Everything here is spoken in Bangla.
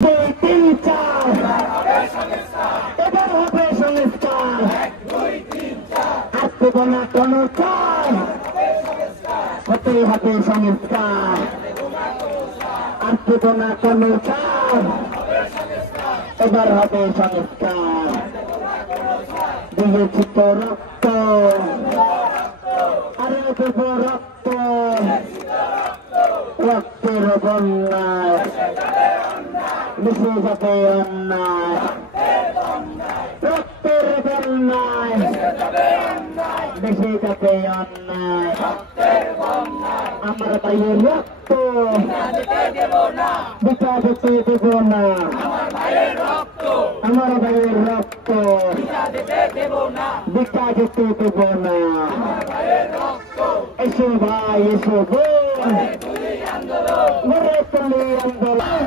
দুই তিন চার এবার হবে সংস্কার আর দেব না কোনো চার হতেই হবে সংস্কার আর দেব না কোনো চার এবার হবে সংস্কার দিয়েছি তো রক্ত আরে দেব রক্ত রক্তের বন্যায় মিশে যাবে অন্যায় রক্তের বন্যায় মিশে যাবে অন্যায় আমার ভাইয়ের রক্ত বিটা যেতে দেব না আমার ভাইয়ের রক্ত বিটা যেতে দেব না এসো ভাই এসো বোন গড়ে তুলি আন্দোলন